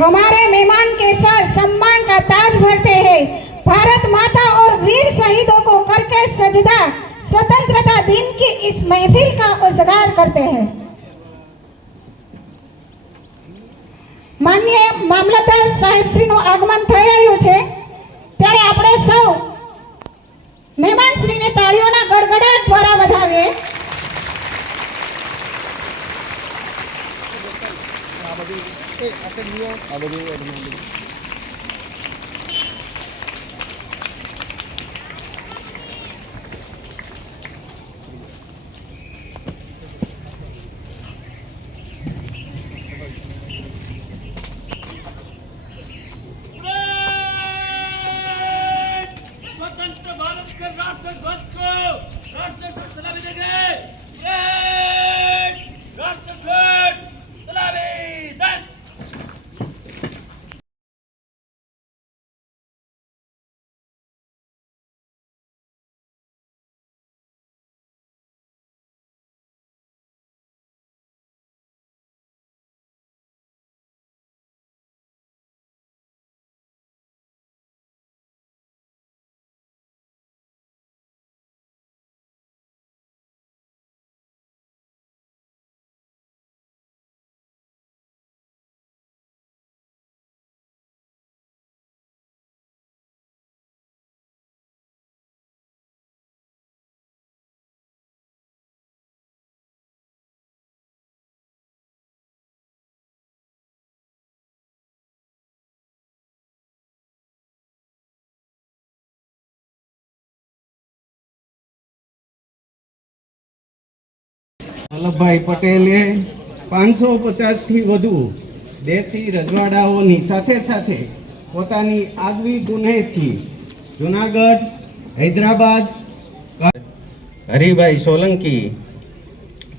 हमारे मेहमान के सर सम्मान का ताज भरते हैं भारत माता और वीर शहीदों को करके सजदा स्वतंत्रता दिन की इस महफिल का उजागर करते हैं માન્ય મામલતદાર સાહેબશ્રીનું આગમન થઈ રહ્યું છે ત્યારે આપણે સૌ Eh, asan niya? Abadi, abadi. Vallabhbhai પટેલે પાંચસો પચાસથી વધુ દેશી રજવાડાઓની સાથે સાથે પોતાની આગવી ગુનેથી જુનાગઢ, હૈદરાબાદ, હરિભાઈ સોલંકી,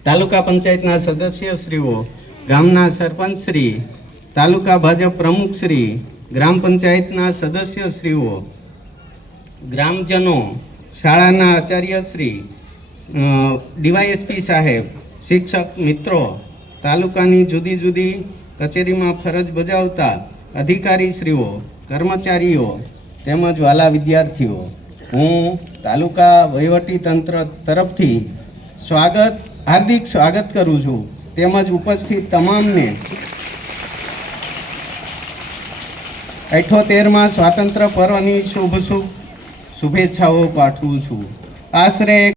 તાલુકા પંચાયતના સદસ્યશ્રીઓ, ગામના સરપંચશ્રી, તાલુકા ભાજપ પ્રમુખશ્રી, ગ્રામ પંચાયતના સદસ્યશ્રીઓ, ગ્રામજનો, શાળાના આચાર્યશ્રી ડીવાયએસપી સાહેબ શિક્ષક મિત્રો, તાલુકાની જુદી જુદી કચેરીમાં ફરજ બજાવતા અધિકારીશ્રીઓ, કર્મચારીઓ તેમજ વાલા વિદ્યાર્થીઓ, હું તાલુકા વહીવટી તંત્ર તરફથી સ્વાગત, હાર્દિક સ્વાગત કરું છું. તેમજ ઉપસ્થિત તમામને અઠ્યોતેરમાં સ્વાતંત્ર્ય પર્વની શુભ શુભ શુભેચ્છાઓ પાઠવું છું. આશરે